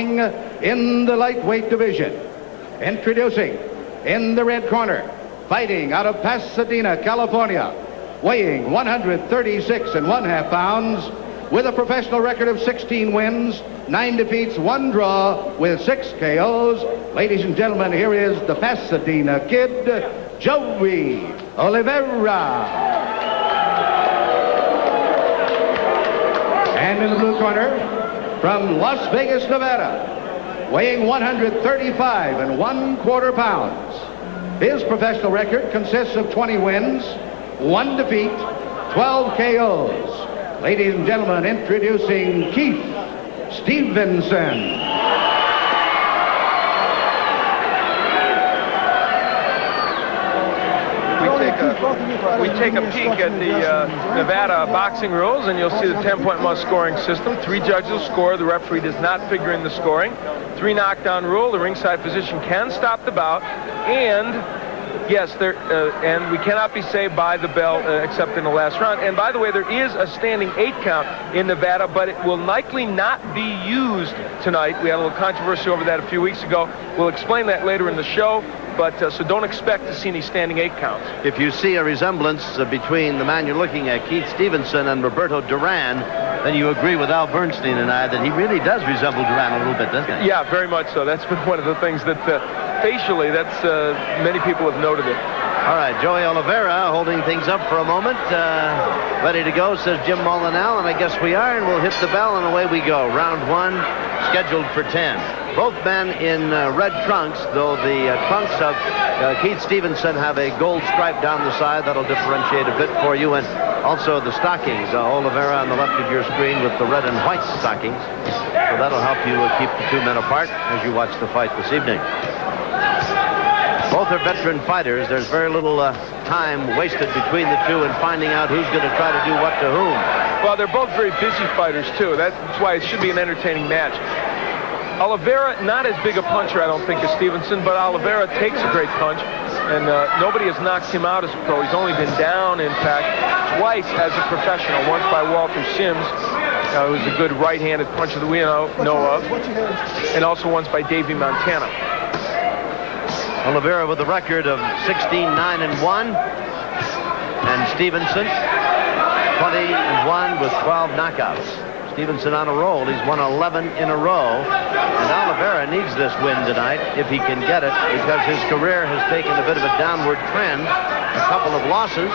in the lightweight division. Introducing in the red corner, fighting out of Pasadena, California, weighing 136 1/2 pounds, with a professional record of 16 wins, 9 defeats, 1 draw, with 6 KOs. Ladies and gentlemen, here is the Pasadena Kid, Joey Olivera. And in the blue corner, from Las Vegas, Nevada, weighing 135 1/4 pounds. His professional record consists of 20 wins, 1 defeat, 12 KOs. Ladies and gentlemen, introducing Keith Stevenson. We take a peek at the Nevada boxing rules, and you'll see the 10-point must scoring system. 3 judges score. The referee does not figure in the scoring. 3 knockdown rule. The ringside physician can stop the bout, and yes, and we cannot be saved by the bell except in the last round. And by the way, there is a standing 8 count in Nevada, but it will likely not be used tonight. We had a little controversy over that a few weeks ago. We'll explain that later in the show. But so don't expect to see any standing 8 counts. If you see a resemblance between the man you're looking at, Keith Stevenson, and Roberto Duran, then you agree with Al Bernstein and I that he really does resemble Duran a little bit, doesn't he? Yeah, very much so. That's been one of the things that facially, that's many people have noted it. All right, Joey Olivera holding things up for a moment. Ready to go, says Jim Molinell, and I guess we are, and we'll hit the bell, and away we go. Round 1, scheduled for 10. Both men in red trunks, though the trunks of Keith Stevenson have a gold stripe down the side. That'll differentiate a bit for you. And also the stockings, Olivera on the left of your screen with the red and white stockings. So that'll help you keep the 2 men apart as you watch the fight this evening. Both are veteran fighters. There's very little time wasted between the 2 in finding out who's going to try to do what to whom. Well, they're both very busy fighters, too. That's why it should be an entertaining match. Olivera, not as big a puncher, I don't think, as Stevenson, but Olivera takes a great punch, and nobody has knocked him out as a pro. He's only been down, in fact, twice as a professional, once by Walter Sims, who's a good right-handed puncher that we know of, and also once by Davey Montana. Olivera with a record of 16-9-1, and Stevenson 20-1 with 12 knockouts. Stevenson on a roll. He's won 11 in a row. And Olivera needs this win tonight if he can get it, because his career has taken a bit of a downward trend. A couple of losses.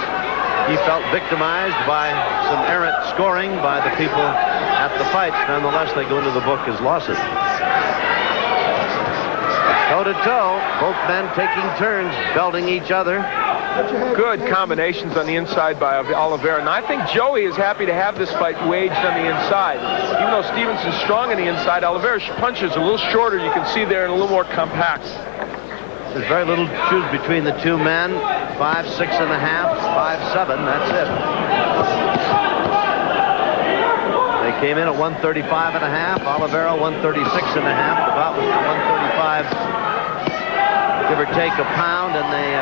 He felt victimized by some errant scoring by the people at the fights. Nonetheless, they go into the book as losses. Toe-to-toe, both men taking turns, belting each other. Good combinations on the inside by Olivera. And I think Joey is happy to have this fight waged on the inside. Even though Stevenson's strong on the inside, Olivera's punches a little shorter, you can see there, and a little more compact. There's very little to choose between the 2 men. 5'6 1/2, 5'7", that's it. They came in at 135 1/2. Olivera 136 1/2. The bout was to 135, give or take a pound, and they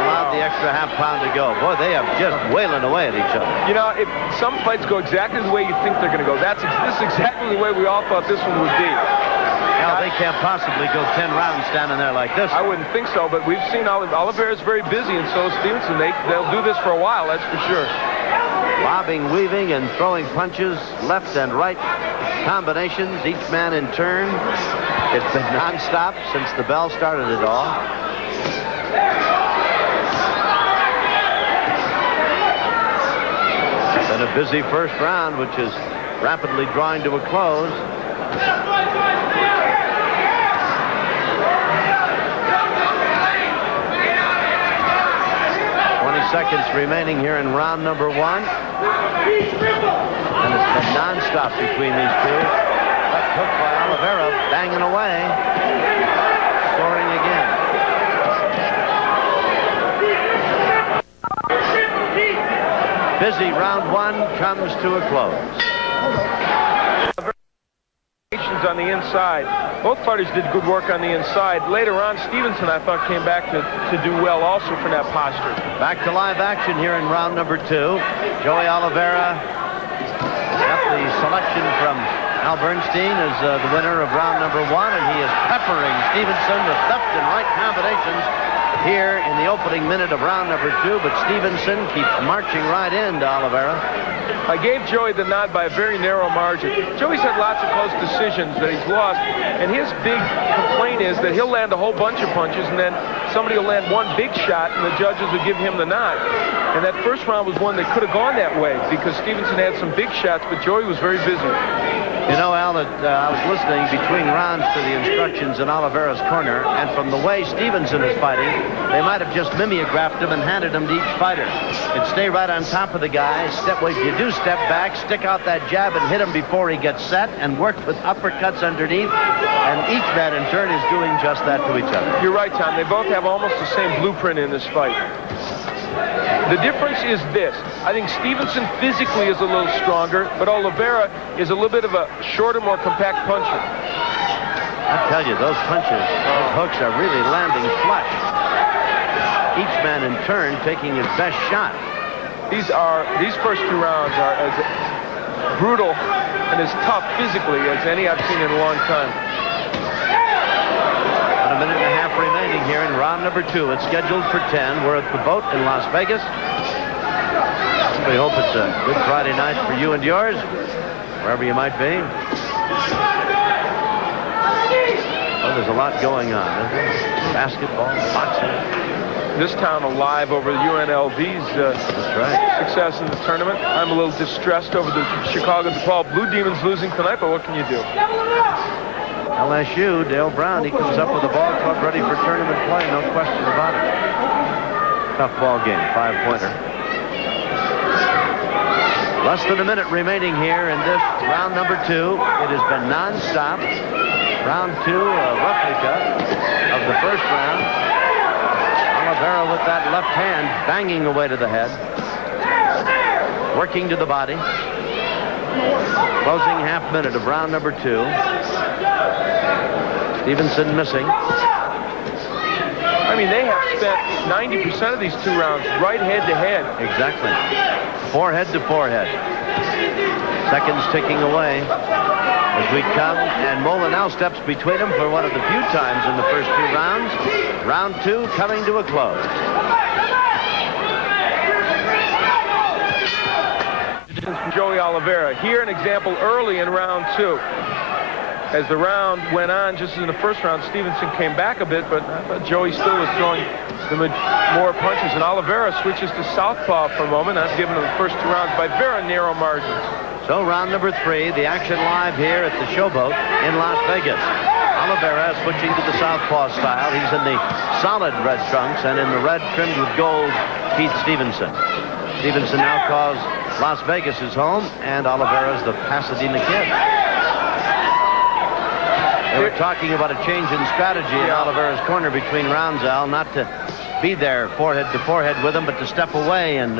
allowed the extra half pound to go. Boy, they have just wailing away at each other. You know, some fights go exactly the way you think they're going to go. This is exactly the way we all thought this one would be. Now, they can't possibly go 10 rounds standing there like this. I wouldn't think so, but we've seen Olivera's very busy, and so is Stevenson. They'll do this for a while, that's for sure. Bobbing, weaving, and throwing punches, left and right combinations, each man in turn. It's been nonstop since the bell started it all. Been a busy first round, which is rapidly drawing to a close. 20 seconds remaining here in round number 1. And it's been nonstop between these 2. Left hook by Olivera, banging away. Scoring again. Busy round 1 comes to a close. On the inside. Both fighters did good work on the inside. Later on, Stevenson, I thought, came back to do well also from that posture. Back to live action here in round number 2. Joey Olivera got the selection from Al Bernstein is the winner of round number 1, and he is peppering Stevenson with left and right combinations here in the opening minute of round number 2, but Stevenson keeps marching right into Olivera. I gave Joey the nod by a very narrow margin. Joey's had lots of close decisions that he's lost, and his big complaint is that he'll land a whole bunch of punches, and then somebody will land one big shot, and the judges will give him the nod. And that first round was one that could have gone that way because Stevenson had some big shots, but Joey was very busy. You know, Al, that I was listening between rounds to the instructions in Olivera's corner, and from the way Stevenson is fighting, they might have just mimeographed him and handed him to each fighter. And stay right on top of the guy. If you do step back, stick out that jab and hit him before he gets set, and work with uppercuts underneath. And each man in turn is doing just that to each other. You're right, Tom. They both have almost the same blueprint in this fight. The difference is this. I think Stevenson physically is a little stronger, but Olivera is a little bit of a shorter, more compact puncher. I tell you, those punches, those hooks are really landing flush. Each man in turn taking his best shot. These first 2 rounds are as brutal and as tough physically as any I've seen in a long time. About a minute and a half remaining here in round number 2. It's scheduled for 10. We're at the Boat in Las Vegas. We hope it's a good Friday night for you and yours, wherever you might be. Well, there's a lot going on, isn't there? Basketball, boxing. This town alive over the UNLV's success in the tournament. I'm a little distressed over the Chicago DePaul Blue Demons losing tonight, but what can you do? LSU, Dale Brown, he comes up with a ball club ready for tournament play, no question about it. Tough ball game, 5-pointer. Less than a minute remaining here in this round number 2. It has been non-stop. Round 2, a replica of the first round. Olivera with that left hand banging away to the head. Working to the body. Closing half minute of round number 2. Stevenson missing. I mean, they have spent 90% of these 2 rounds right head to head. Exactly. Forehead to forehead. Seconds ticking away as we come, and Mola now steps between them for one of the few times in the first 2 rounds. Round 2 coming to a close. Joey Olivera. Here an example early in round 2. As the round went on, just as in the first round, Stevenson came back a bit, but I thought Joey still was throwing more punches. And Olivera switches to southpaw for a moment. I've given him the first 2 rounds by very narrow margins. So round number 3, the action live here at the Showboat in Las Vegas. Olivera switching to the southpaw style. He's in the solid red trunks, and in the red trimmed with gold, Pete Stevenson. Stevenson now calls Las Vegas his home, and Olivera's the Pasadena kid. They were talking about a change in strategy in Olivera's corner between rounds, Al, not to be there forehead to forehead with him, but to step away and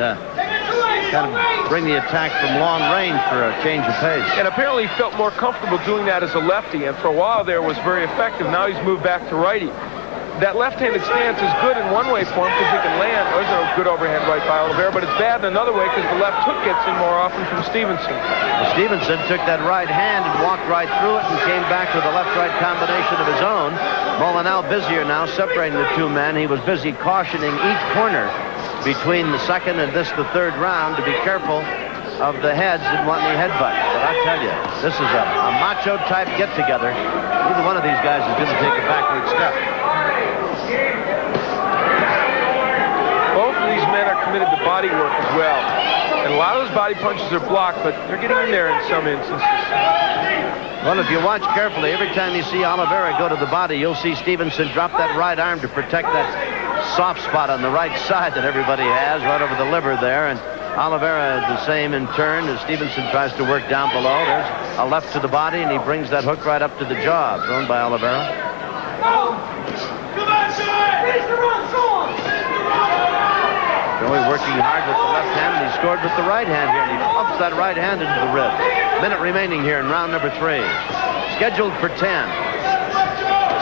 kind of bring the attack from long range for a change of pace. And apparently he felt more comfortable doing that as a lefty, and for a while there was very effective. Now he's moved back to righty. That left-handed stance is good in one way for him because he can land. There's a good overhand right by Olivera, but it's bad in another way because the left hook gets in more often from Stevenson. Well, Stevenson took that right hand and walked right through it and came back with a left-right combination of his own. Molineux busier now separating the 2 men. He was busy cautioning each corner between the second and the 3rd round to be careful of the heads and want any headbutt. But I tell you, this is a macho-type get-together. Neither one of these guys is going to take a backward step. Both of these men are committed to body work as well. And a lot of those body punches are blocked, but they're getting in there in some instances. Well, if you watch carefully, every time you see Olivera go to the body, you'll see Stevenson drop that right arm to protect that soft spot on the right side that everybody has, right over the liver there. And Olivera the same in turn as Stevenson tries to work down below. There's a left to the body, and he brings that hook right up to the jaw, thrown by Olivera. Joey working hard with the left hand, and he scored with the right hand here, and he pumps that right hand into the rib. Minute remaining here in round number 3. Scheduled for 10.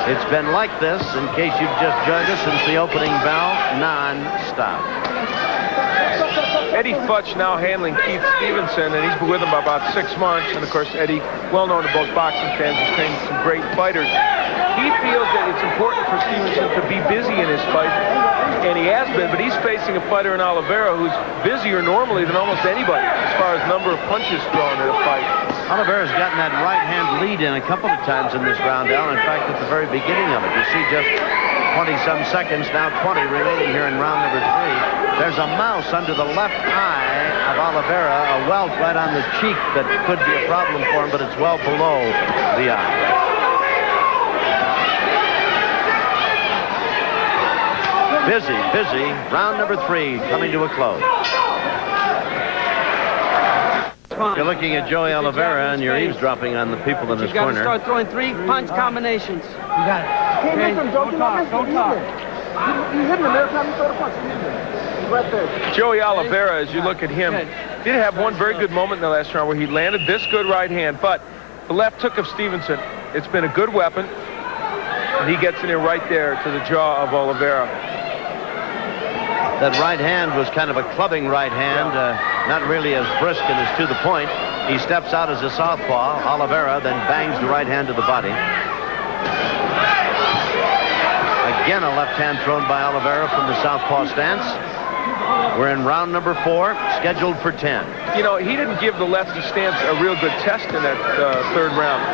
It's been like this, in case you've just joined us, since the opening bell, non-stop. Eddie Futch now handling Keith Stevenson, and he's been with him about 6 months. And of course, Eddie, well known to both boxing fans, has trained some great fighters. He feels that it's important for Stevenson to be busy in his fight, and he has been, but he's facing a fighter in Olivera who's busier normally than almost anybody as far as number of punches thrown in a fight. Olivera's gotten that right hand lead in a couple of times in this round, Al. In fact, at the very beginning of it, you see just 20-some seconds, now 20 remaining here in round number 3. There's a mouse under the left eye of Olivera, a welt right on the cheek that could be a problem for him, but it's well below the eye. Busy. Round number 3 coming to a close. You're looking at Joey Olivera, and you're eavesdropping on the people in this corner. You've got to start throwing 3 punch combinations. You got it. Can't miss him, Joe. Don't talk. You hit him every time you throw the punch. You hit him. He's right there. Joey Olivera, as you look at him, did have one very good moment in the last round where he landed this good right hand, but the left hook of Stevenson, it's been a good weapon, and he gets in there right there to the jaw of Olivera. That right hand was kind of a clubbing right hand, not really as brisk and as to the point. He steps out as a southpaw. Olivera then bangs the right hand to the body. Again, a left hand thrown by Olivera from the southpaw stance. We're in round number 4, scheduled for 10. You know, he didn't give the lefty stance a real good test in that 3rd round.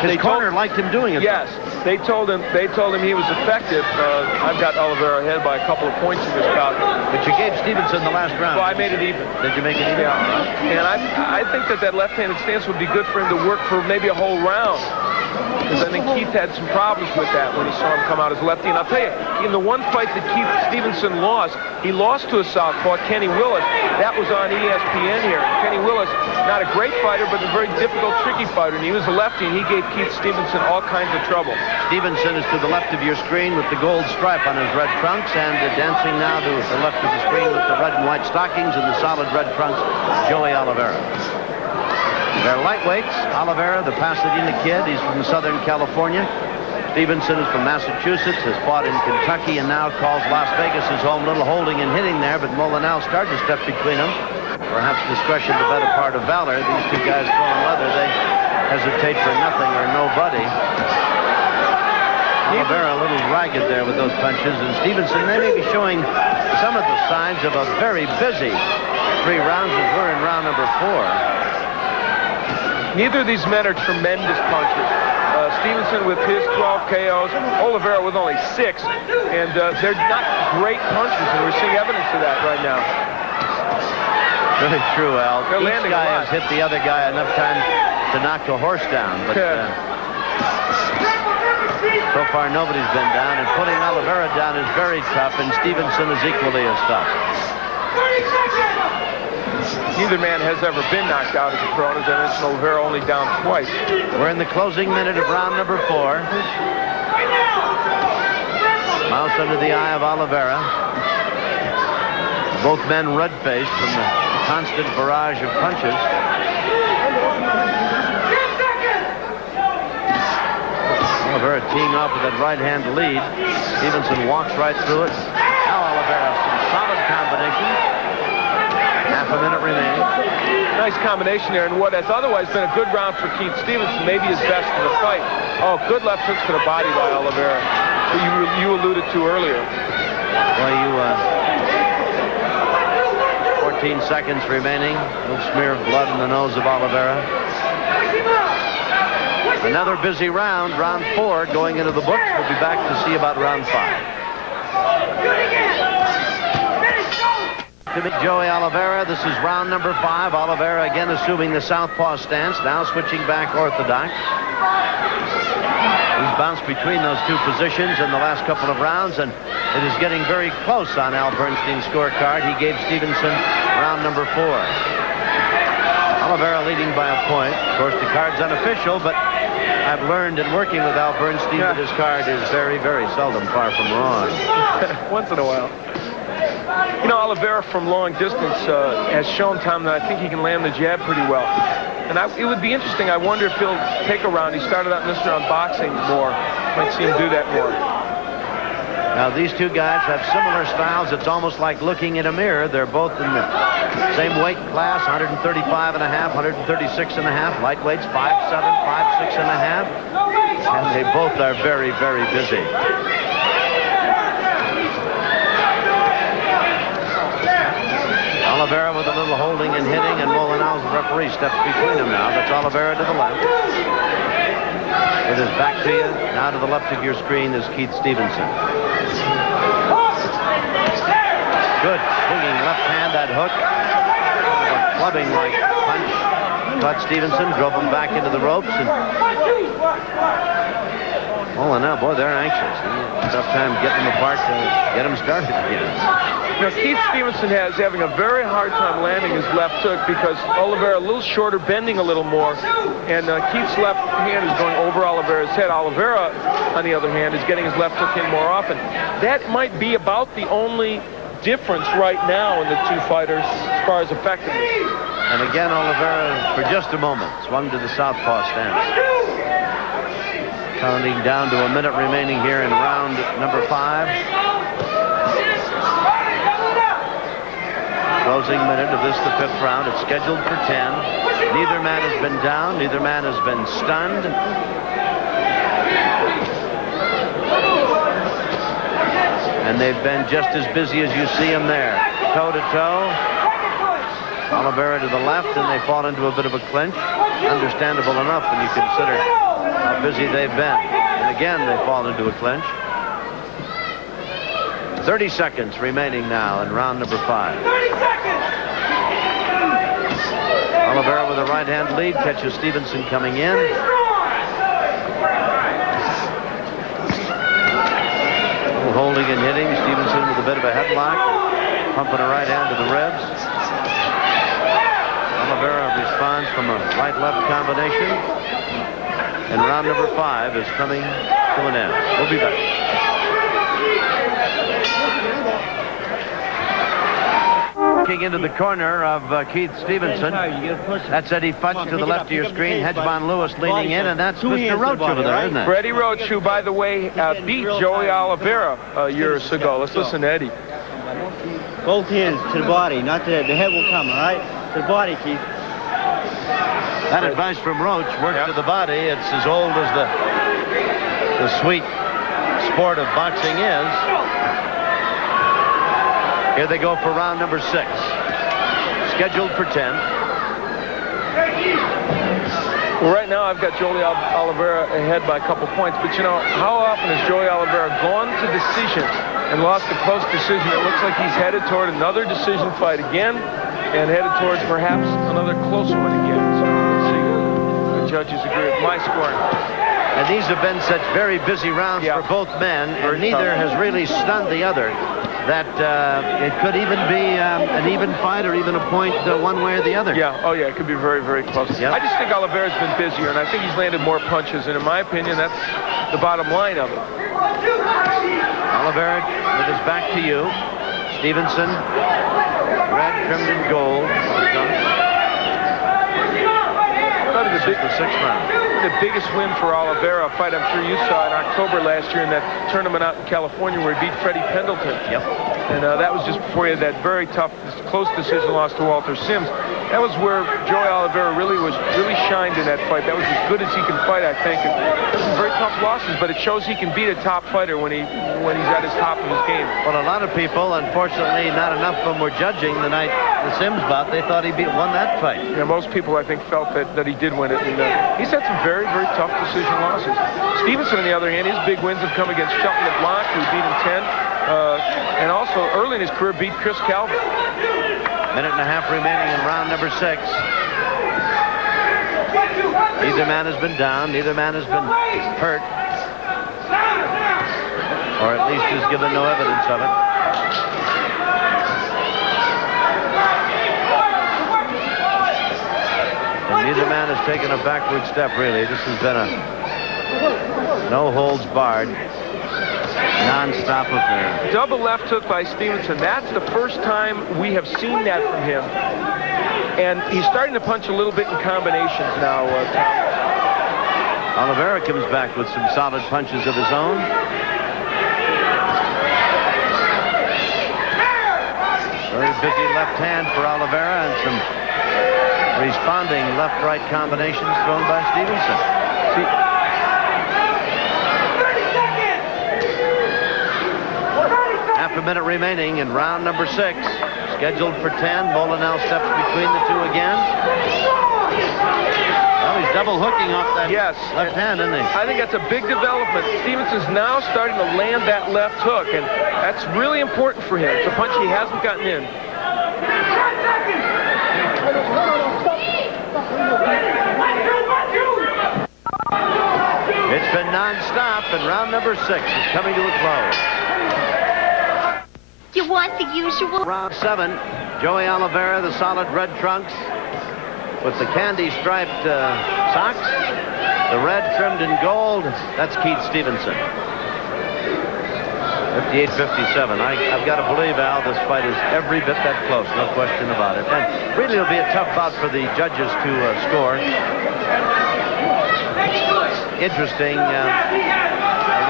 His corner liked him doing it. Yes, they told him he was effective. I've got Olivera ahead by a couple of points in this bout. But you gave Stevenson the last round. Well, I made it even. Did you make it even? Yeah. And I think that left-handed stance would be good for him to work for maybe a whole round. Because I think Keith had some problems with that when he saw him come out as lefty. And I'll tell you, in the one fight that Keith Stevenson lost, he lost to a southpaw, Kenny Willis. That was on ESPN here. Kenny Willis, not a great fighter, but a very difficult, tricky fighter. And he was a lefty, and he gave Keith Stevenson all kinds of trouble. Stevenson is to the left of your screen with the gold stripe on his red trunks, and dancing now to the left of the screen with the red and white stockings and the solid red trunks, Joey Olivera. They're lightweights. Olivera, the Pasadena kid, he's from Southern California. Stevenson is from Massachusetts, has fought in Kentucky, and now calls Las Vegas his home. Little holding and hitting there, but Molineux started to step between them. Perhaps discretion the better part of valor. These two guys throwing leather, they hesitate for nothing or nobody. Olivera a little ragged there with those punches, and Stevenson, they may be showing some of the signs of a very busy 3 rounds as we're in round number 4. Neither of these men are tremendous punchers. Stevenson with his 12 KOs, Olivera with only 6, and they're not great punchers, and we're seeing evidence of that right now. Very true, Al. They're Each landing guy a lot. has hit the other guy enough time to knock a horse down, but so far nobody's been down, and putting Olivera down is very tough, and Stevenson is equally as tough. Neither man has ever been knocked out as a pro, as I mentioned, Olivera only down twice. We're in the closing minute of round number 4. Mouse under the eye of Olivera. Both men red-faced from the constant barrage of punches. Olivera teeing off with that right-hand lead. Stevenson walks right through it. Now Olivera, some solid combination. Half a minute remaining. Nice combination there, and what has otherwise been a good round for Keith Stevenson, maybe his best in the fight. Oh, good left hooks to the body by Olivera, who you alluded to earlier. Well, 14 seconds remaining. A little smear of blood in the nose of Olivera. Another busy round, round 4, going into the books. We'll be back to see about round 5. To meet Joey Olivera, this is round number 5. Olivera again assuming the southpaw stance, now switching back orthodox. He's bounced between those 2 positions in the last couple of rounds, and it is getting very close on Al Bernstein's scorecard. He gave Stevenson round number 4. Olivera leading by a point. Of course, the card's unofficial, but I've learned in working with Al Bernstein that his card is very, very seldom far from wrong. Once in a while. You know, Olivera from long distance has shown, Tom, that I think he can land the jab pretty well. And it would be interesting. I wonder if he'll take a round. He started out in this round boxing more. Might see him do that more. Now, these two guys have similar styles. It's almost like looking in a mirror. They're both in the Same weight class, 135 and a half, 136 and a half. Lightweights, 5'7", 5'6" and a half. And they both are very, very busy. Olivera with a little holding and hitting, and Molinau's the referee steps between them now. That's Olivera to the left. With his back to you, now to the left of your screen is Keith Stevenson. Good swinging left hand, that hook. A clubbing like punch. Caught Stevenson, drove him back into the ropes. And Molinau, boy, they're anxious. Tough time getting them apart to get them started again. You know, Keith Stevenson is having a very hard time landing his left hook because Olivera a little shorter, bending a little more. And Keith's left hand is going over Olivera's head. Olivera, on the other hand, is getting his left hook in more often. That might be about the only difference right now in the two fighters as far as effectiveness. And again, Olivera, for just a moment, swung to the southpaw stance. Counting down to a minute remaining here in round number 5. Closing minute of this, the 5th round. It's scheduled for 10. Neither man has been down. Neither man has been stunned. And they've been just as busy as you see them there. Toe to toe. Olivera to the left, and they fall into a bit of a clinch. Understandable enough when you consider how busy they've been. And again, they fall into a clinch. 30 seconds remaining now in round number 5. 30 seconds! Olivera with a right-hand lead, catches Stevenson coming in. Holding and hitting. Stevenson with a bit of a headlock. Pumping a right hand to the ribs. Olivera responds from a right-left combination. And round number 5 is coming to an end. We'll be back. Looking into the corner of Keith Stevenson. That's Eddie Futch to the left of your screen. Hedgemon Lewis leaning in, and that's Mr. Roach over there, isn't it? Freddie Roach, who, by the way, beat Joey Olivera a year or so ago. Let's listen to Eddie. Both hands to the body, not to the head. The head will come, all right? To the body, Keith. That advice from Roach, work to the body. It's as old as the sweet sport of boxing is. Here they go for round number 6. Scheduled for 10. Well, right now I've got Joey Olivera ahead by a couple points, but you know, how often has Joey Olivera gone to decision and lost a close decision? It looks like he's headed toward another decision fight again and headed towards perhaps another close one again. So let's see if the judges agree with my scoring. And these have been such very busy rounds for both men, and neither has really stunned the other. That it could even be an even fight or even a point one way or the other. Yeah, oh yeah, it could be very, very close. Yep. I just think Olivera's been busier, and I think he's landed more punches, and in my opinion, that's the bottom line of it. Olivera with his back to you. Stevenson, red, trimmed in gold. This is the 6th round. The biggest win for Olivera, a fight I'm sure you saw in October last year in that tournament out in California where he beat Freddie Pendleton. Yep. And that was just before he had that very tough, close decision loss to Walter Sims. That was where Joey Olivera really shined in that fight. That was as good as he can fight, I think. And some very tough losses, but it shows he can beat a top fighter when he's at his top of his game. Well, a lot of people, unfortunately, not enough of them were judging the night the Sims bout. They thought he won that fight. Yeah, most people, I think, felt that he did win it. And he's had some very, very tough decision losses. Stevenson, on the other hand, his big wins have come against Shelton LeBlanc, who beat him 10, and also early in his career beat Chris Calvin. Minute and a half remaining in round number 6. Neither man has been down. Neither man has been hurt. Or at least has given no evidence of it. And neither man has taken a backward step, really. This has been a no holds barred, non-stop affair. Double left hook by Stevenson. That's the first time we have seen that from him. And he's starting to punch a little bit in combinations now, Tom. Olivera comes back with some solid punches of his own. Very busy left hand for Olivera and some responding left-right combinations thrown by Stevenson. Half a minute remaining in round number 6. Scheduled for 10. Mola now steps between the two again. Well, he's double hooking off that left hand, isn't he? I think that's a big development. Stevenson's now starting to land that left hook, and that's really important for him. It's a punch he hasn't gotten in. It's been non-stop, and round number 6 is coming to a close. You want the usual? Round 7, Joey Olivera, the solid red trunks with the candy striped socks, the red trimmed in gold. That's Keith Stevenson. 58-57. I've got to believe, Al, this fight is every bit that close, no question about it. And really, it'll be a tough bout for the judges to score. Interesting, a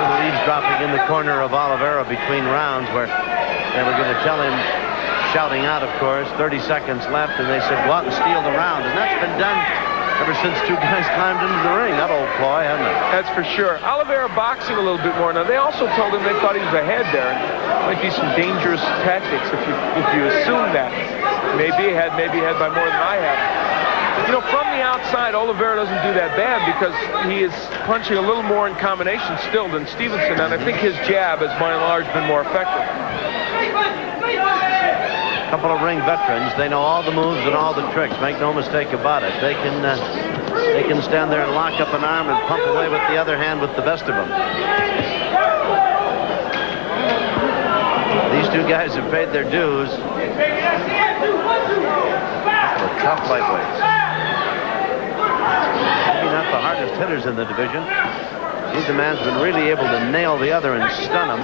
little eavesdropping in the corner of Olivera between rounds where they were going to tell him, shouting out, of course, 30 seconds left, and they said, go out and steal the round. And that's been done ever since two guys climbed into the ring. That old ploy, hasn't it? That's for sure. Olivera boxing a little bit more. Now, they also told him they thought he was ahead there. And might be some dangerous tactics if you assume that. Maybe ahead by more than I have. You know, from the outside, Olivera doesn't do that bad because he is punching a little more in combination still than Stevenson, and I think his jab has, by and large, been more effective. A couple of ring veterans. They know all the moves and all the tricks. Make no mistake about it. They can stand there and lock up an arm and pump away with the other hand with the best of them. These two guys have paid their dues. Tough lightweights. Maybe not the hardest hitters in the division. Neither man's been really able to nail the other and stun them.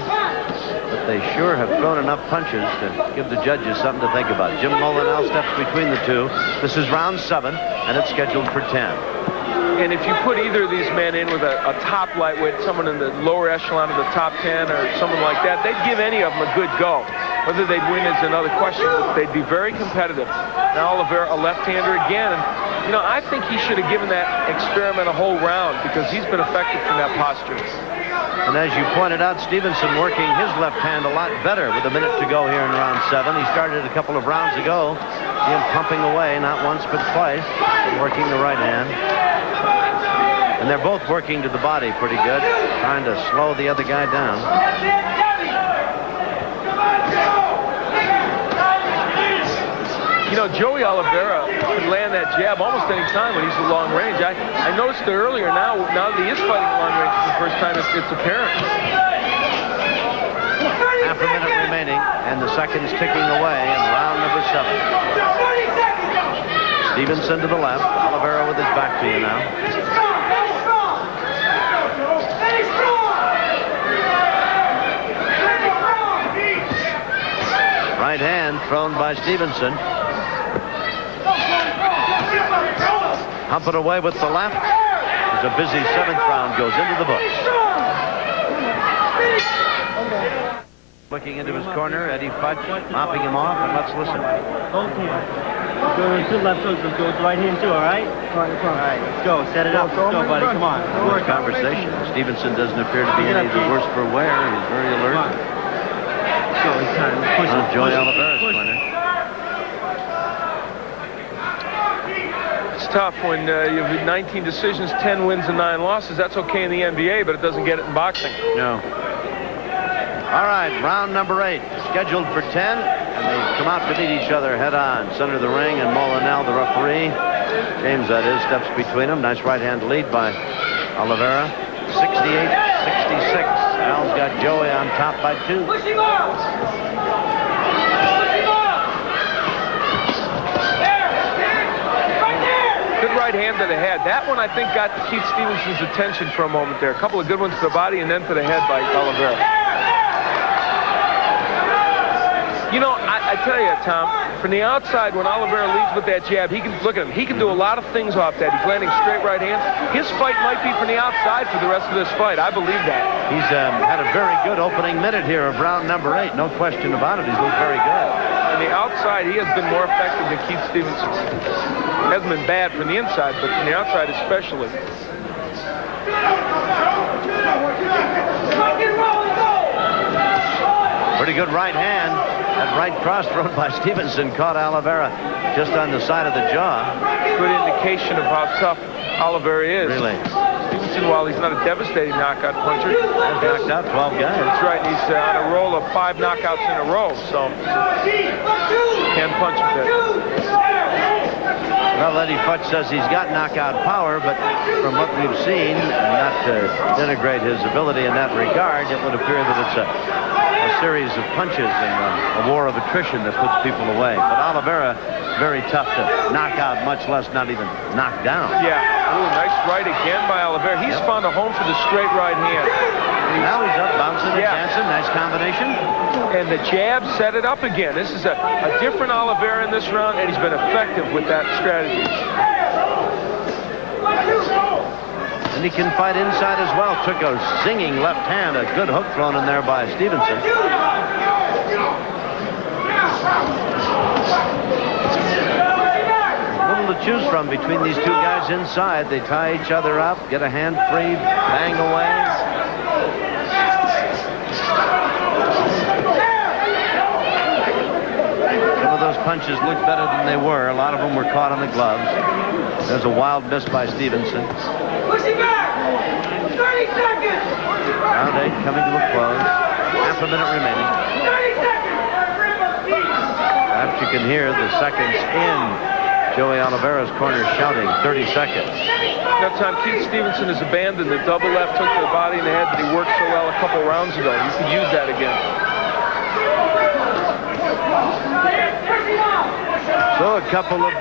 But they sure have thrown enough punches to give the judges something to think about. Jim Mola now steps between the two. This is round 7, and it's scheduled for 10. And if you put either of these men in with a top lightweight, someone in the lower echelon of the top 10 or someone like that, they'd give any of them a good go. Whether they'd win is another question, but they'd be very competitive. Now Olivera, a left-hander again. And, you know, I think he should have given that experiment a whole round because he's been effective from that posture. And as you pointed out, Stevenson working his left hand a lot better with a minute to go here in round 7. He started a couple of rounds ago. See him pumping away, not once but twice, working the right hand. And they're both working to the body pretty good, trying to slow the other guy down. You know, Joey Olivera can land that jab almost any time when he's at long range. I noticed it earlier. Now that he is fighting at long range for the first time, it's apparent. Half a minute remaining, and the seconds ticking away in round number 7. Stevenson to the left. Olivera with his back to you now. Right hand thrown by Stevenson. Hump it away with the left. As a busy 7th round goes into the books. Looking into his corner, Eddie Fudge mopping him off, and let's listen. Both hands. Go to left hook, let's go with the right hand too, all right? All right, let's go. Set it up. Let's go, buddy. Come on. Good conversation. Stevenson doesn't appear to be any the worse for wear. He's very alert. Let's go. He's trying to push him. Joey Olivera's corner. It's tough when you have 19 decisions, 10 wins, and 9 losses. That's okay in the NBA, but it doesn't get it in boxing. No. All right, round number 8, scheduled for 10, and they come out to meet each other head-on. Center of the ring, and Molinell, the referee, James, that is, steps between them. Nice right-hand lead by Olivera. 68-66. Al's got Joey on top by 2. Good right hand to the head. That one, I think, got Keith Stevenson's attention for a moment there. A couple of good ones to the body and then to the head by Olivera. You know, I tell you, Tom, from the outside, when Olivera leads with that jab, he can look at him. He can do a lot of things off that. He's landing straight right hands. His fight might be from the outside for the rest of this fight. I believe that. He's had a very good opening minute here of round number 8. No question about it. He's looked very good. On the outside, he has been more effective than Keith Stevenson. Hasn't been bad from the inside, but from the outside especially. Pretty good right hand. That right cross thrown by Stevenson caught Olivera just on the side of the jaw. Good indication of how tough Olivera is. Really. Stevenson, while he's not a devastating knockout puncher, Has knocked out 12 guys. that's right. He's on a roll of 5 knockouts in a row, so can punch a bit. Well, Eddie Futch says he's got knockout power, but from what we've seen, not to denigrate his ability in that regard, it would appear that it's a series of punches and a war of attrition that puts people away. But Olivera, very tough to knock out, much less not even knock down. Yeah. Ooh, nice right again by Olivera. He's found a home for the straight right hand. Now he's up, bouncing and dancing. Nice combination. And the jab set it up again. This is a different Olivera in this round, and he's been effective with that strategy. And he can fight inside as well. Took a zinging left hand, a good hook thrown in there by Stevenson. Little to choose from between these two guys inside. They tie each other up, get a hand free, bang away. Some of those punches looked better than they were. A lot of them were caught on the gloves. There's a wild miss by Stevenson. Pushing back! 30 seconds! Round 8 coming to a close. Half a minute remaining. 30 seconds! Perhaps you can hear the seconds in Joey Olivera's corner shouting 30 seconds. That time Keith Stevenson has abandoned the double left hook to the body and the head that he worked so well a couple rounds ago. You can use that again. So a couple of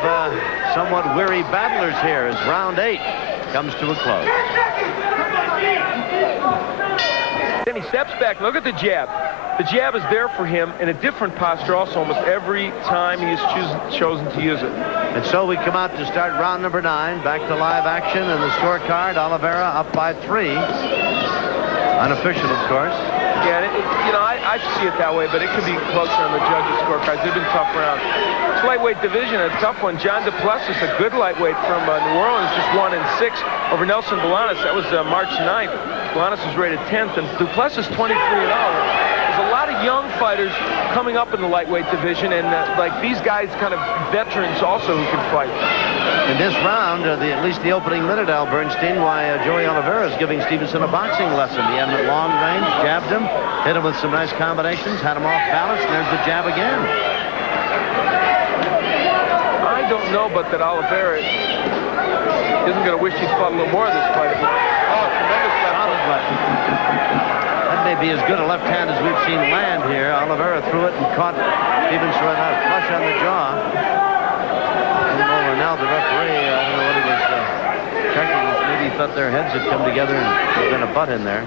somewhat weary battlers here as round 8 comes to a close. Then he steps back. Look at the jab. The jab is there for him in a different posture also almost every time he has chosen to use it. And so we come out to start round number 9. Back to live action and the scorecard. Olivera up by 3. Unofficial, of course. Yeah, I see it that way, but it could be closer on the judges' scorecards. They've been tough rounds. It's lightweight division, a tough one. John Duplessis, a good lightweight from New Orleans, just 1-6 over Nelson Bolanos. That was March 9th. Bolanos was rated 10th, and Duplessis 23-0. There's a lot of young fighters coming up in the lightweight division, and like these guys, kind of veterans also who can fight. In this round, at least the opening minute, Al Bernstein, why Joey Olivera is giving Stevenson a boxing lesson. He had him at long range, jabbed him, hit him with some nice combinations, had him off balance, and there's the jab again. I don't know, but that Olivera isn't going to wish he'd fought a little more of this fight. Oh, tremendous left hook. That may be as good a left hand as we've seen land here. Olivera threw it and caught Stevenson right out flush on the jaw. Now the referee, I don't know what he was checking. Maybe he thought their heads had come together and there's been a butt in there.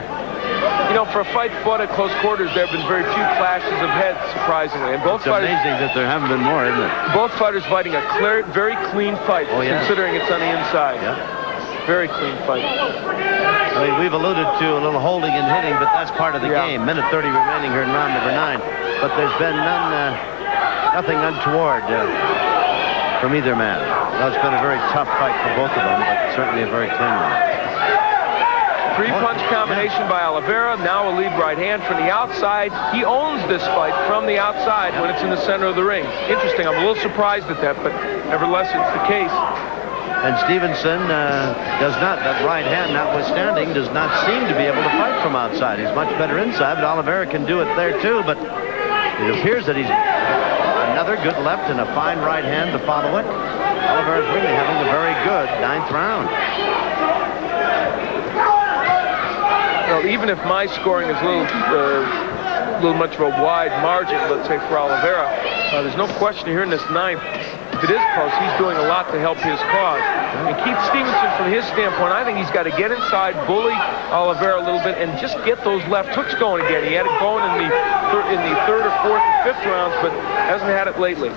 You know, for a fight fought at close quarters, there have been very few clashes of heads, surprisingly. And both It's amazing that there haven't been more, isn't it? Both fighters fighting a clear, very clean fight, considering it's on the inside. Yeah. Very clean fight. I mean, we've alluded to a little holding and hitting, but that's part of the game. Minute 30 remaining here in round number 9. But there's been nothing untoward from either man. Well, it's been a very tough fight for both of them, but certainly a very clean one. 3-punch combination by Olivera. Now a lead right hand from the outside. He owns this fight from the outside when it's in the center of the ring. Interesting. I'm a little surprised at that, but nevertheless, it's the case. And Stevenson does not, that right hand notwithstanding, does not seem to be able to fight from outside. He's much better inside, but Olivera can do it there too. But it appears that he's another good left and a fine right hand to follow it. Olivera's really having a very good 9th round. Well, even if my scoring is a little much of a wide margin, let's say for Olivera, there's no question here in this 9th. If it is close, he's doing a lot to help his cause. And Keith Stevenson, from his standpoint, I think he's got to get inside, bully Olivera a little bit, and just get those left hooks going again. He had it going in the 3rd or 4th and 5th rounds, but hasn't had it lately.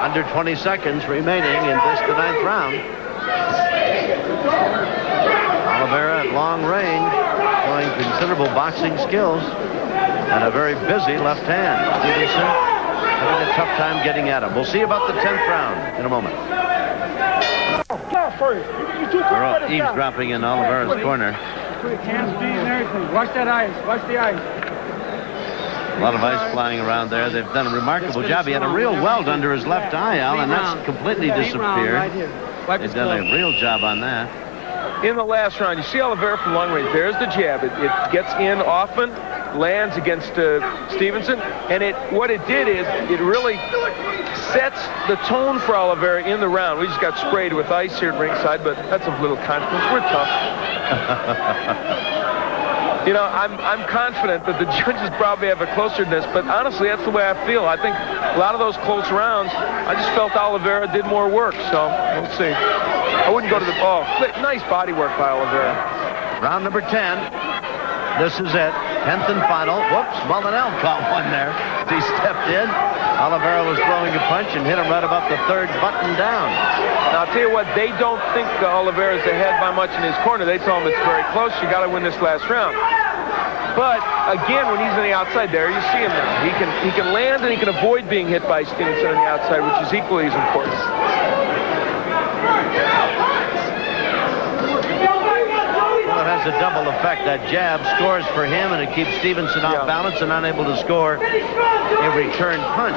Under 20 seconds remaining in this, the 9th round. Olivera at long range, showing considerable boxing skills. and a very busy left hand. Stevenson having a tough time getting at him. We'll see about the 10th round in a moment. We're all eavesdropping in Olivera's corner. Hand speed and everything. Watch that ice. Watch the ice. A lot of ice flying around there. They've done a remarkable job. He had a real welt under his left eye, Al, and that's completely disappeared. They've done a real job on that. In the last round, you see Olivera from long range. There's the jab. It gets in often, lands against Stevenson, and what it did is it really sets the tone for Olivera in the round. We just got sprayed with ice here at ringside, but that's of little consequence. We're tough. You know, I'm confident that the judges probably have a closer to this, but honestly, that's the way I feel. I think a lot of those close rounds, I just felt Olivera did more work, so we'll see. I wouldn't go to the ball. Nice body work by Olivera. Round number 10. This is it. 10th and final. Whoops, Molinell caught one there. He stepped in. Olivera was throwing a punch and hit him right about the 3rd button down. Now, I'll tell you what, they don't think Olivera's ahead by much in his corner. They tell him it's very close. You got to win this last round. But again, when he's on the outside there, you see him now. He can land and he can avoid being hit by Stevenson on the outside, which is equally as important. Well, it has a double effect. That jab scores for him, and it keeps Stevenson off balance and unable to score a return punch.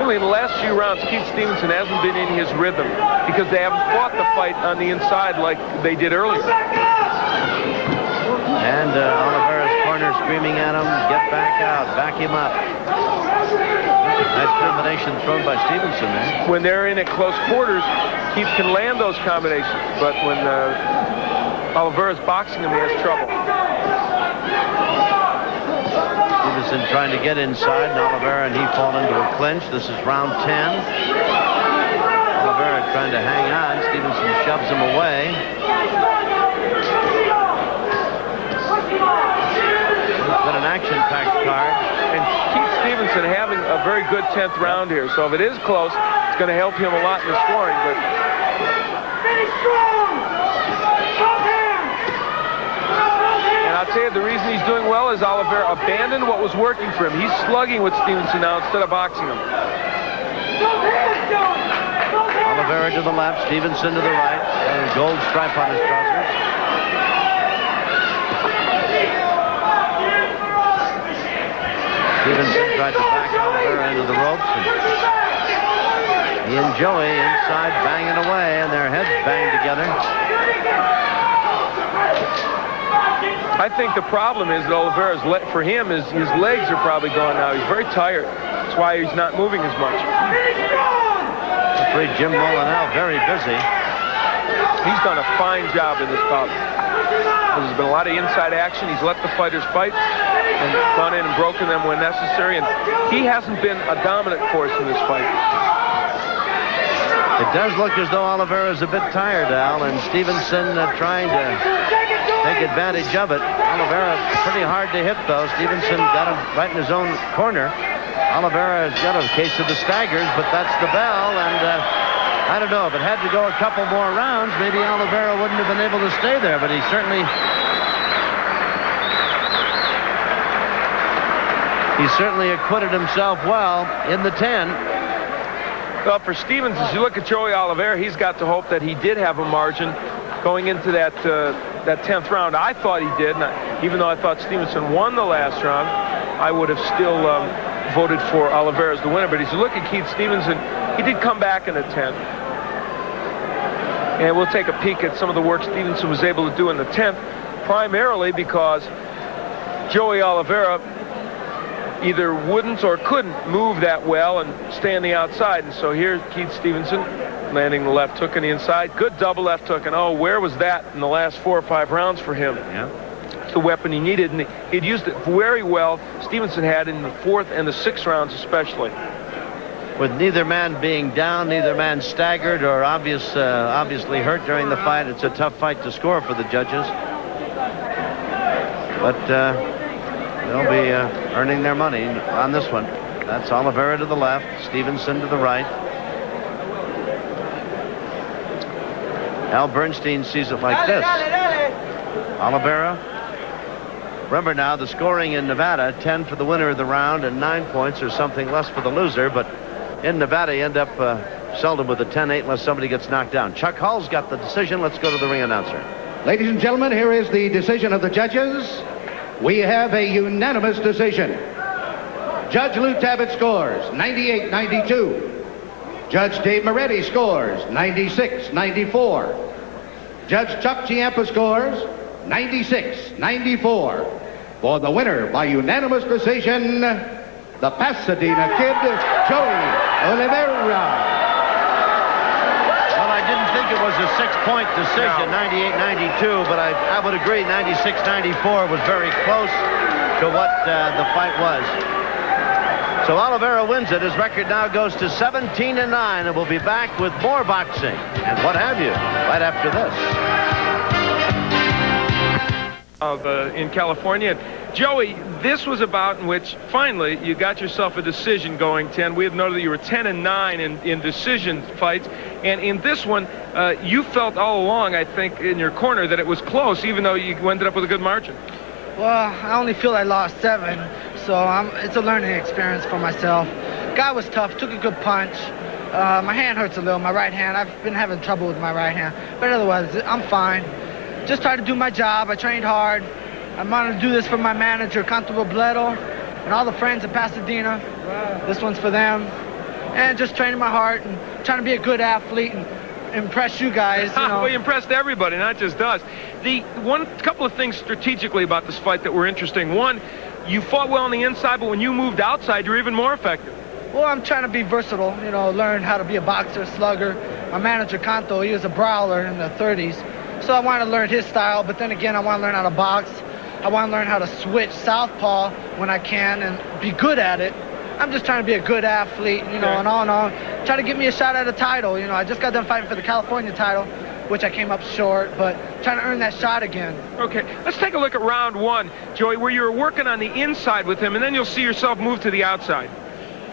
Really, in the last few rounds, Keith Stevenson hasn't been in his rhythm because they haven't fought the fight on the inside like they did earlier. And Olivera's corner screaming at him, get back out, back him up. Nice combination thrown by Stevenson there. When they're in at close quarters, Keith can land those combinations, but when Olivera's boxing him, he has trouble. Stevenson trying to get inside, and Olivera and he fall into a clinch. This is round 10. Olivera trying to hang on. Stevenson shoves him away. It's been an action-packed card. And Keith Stevenson having a very good 10th round here. So if it is close, it's going to help him a lot in the scoring. But Finish strong! and I'll tell you, the reason he's doing well is Olivera abandoned what was working for him. He's slugging with Stevenson now instead of boxing him. Olivera to the left, Stevenson to the right. And a gold stripe on his trousers. Stevenson tried to back Olivera into the ropes. And he and Joey inside banging away, and their heads bang together. I think the problem is that Olivera's, for him, his legs are probably gone now. He's very tired. That's why he's not moving as much. Referee Jim Molinell very busy. He's done a fine job in this bout. There's been a lot of inside action. He's let the fighters fight and gone in and broken them when necessary. And he hasn't been a dominant force in this fight. It does look as though Olivera is a bit tired, Al, and Stevenson trying to take advantage of it. Olivera pretty hard to hit, though. Stevenson got him right in his own corner. Olivera has got a case of the staggers, but that's the bell, and I don't know. If it had to go a couple more rounds, maybe Olivera wouldn't have been able to stay there, but he certainly acquitted himself well in the 10. Well, for Stevens, as you look at Joey Olivera, he's got to hope that he did have a margin going into that 10th round. I thought he did, and even though I thought Stevenson won the last round, I would have still voted for Olivera as the winner. But as you look at Keith Stevenson, he did come back in the 10th. And we'll take a peek at some of the work Stevenson was able to do in the 10th, primarily because Joey Olivera either wouldn't or couldn't move that well and stay on the outside. And so here, Keith Stevenson landing the left hook on the inside. Good double left hook. And oh, where was that in the last 4 or 5 rounds for him? Yeah. It's the weapon he needed, and he'd used it very well. Stevenson had in the 4th and the 6th rounds especially. With neither man being down, neither man staggered or obviously hurt during the fight, it's a tough fight to score for the judges. But they'll be earning their money on this one. That's Olivera to the left, Stevenson to the right. Al Bernstein sees it like this. Olivera Remember now, the scoring in Nevada, 10 for the winner of the round and 9 points or something less for the loser. But in Nevada, you end up seldom with a 10-8 unless somebody gets knocked down. Chuck Hull's got the decision. Let's go to the ring announcer. Ladies and gentlemen, here is the decision of the judges. We have a unanimous decision. Judge Lou Tabbitt scores 98-92. Judge Dave Moretti scores 96-94. Judge Chuck Ciampa scores 96-94. For the winner by unanimous decision, the Pasadena Kid, Joey Olivera. Well, I didn't think it was a 6-point decision, 98-92, but I would agree 96-94 was very close to what the fight was. So Olivera wins it. His record now goes to 17-9, and we'll be back with more boxing and what have you right after this. In California. Joey, this was a bout in which finally you got yourself a decision going, 10. We have noted that you were 10-9 in decision fights, and in this one you felt all along, I think, in your corner that it was close, even though you ended up with a good margin. Well, I only feel I lost 7, so it's a learning experience for myself. Guy was tough, took a good punch. My hand hurts a little, my right hand. I've been having trouble with my right hand, but otherwise I'm fine. Just try to do my job. I trained hard. I'm going to do this for my manager, Canto Robledo, and all the friends in Pasadena. This one's for them. And just training my heart and trying to be a good athlete and impress you guys. You know. Well, you impressed everybody, not just us. The couple of things strategically about this fight that were interesting. One, you fought well on the inside, but when you moved outside, you were even more effective. Well, I'm trying to be versatile, you know, learn how to be a boxer, slugger. My manager, Canto, he was a brawler in the 30s. So I want to learn his style, but then again, I want to learn how to box. I want to learn how to switch southpaw when I can and be good at it. I'm just trying to be a good athlete, you know, and on. Try to get me a shot at a title. You know, I just got done fighting for the California title, which I came up short, but trying to earn that shot again. Okay, let's take a look at round 1, Joey, where you were working on the inside with him, and then you'll see yourself move to the outside.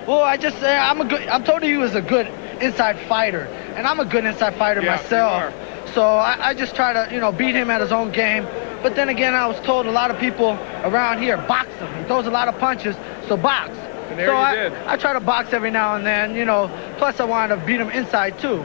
Well, I'm told he was a good inside fighter, and I'm a good inside fighter myself. So I just try to, you know, beat him at his own game. But then again, I was told a lot of people around here box him. He throws a lot of punches, so box. And there you did. I try to box every now and then, you know. Plus, I wanted to beat him inside, too.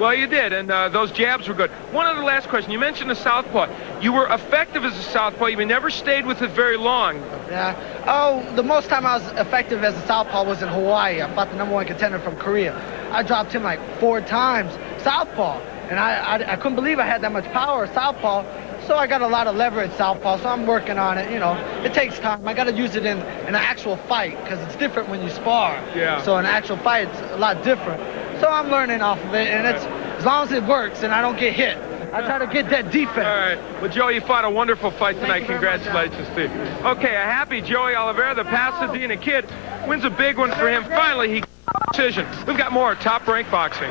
Well, you did, and those jabs were good. One other last question. You mentioned the southpaw. You were effective as a southpaw. You never stayed with it very long. Yeah. Oh, the most time I was effective as a southpaw was in Hawaii. I fought the #1 contender from Korea. I dropped him like 4 times, southpaw. And I couldn't believe I had that much power, southpaw. So I got a lot of leverage, southpaw, so I'm working on it, you know. It takes time. I got to use it in an actual fight because it's different when you spar. Yeah. So in an actual fight, it's a lot different. So I'm learning off of it, and it's as long as it works and I don't get hit. I try to get that defense. All right. Well, Joey, you fought a wonderful fight tonight. Congratulations to you. Okay, a happy Joey Olivera, the Pasadena Kid, wins a big one for him. Finally, he got a decision. We've got more Top Rank Boxing.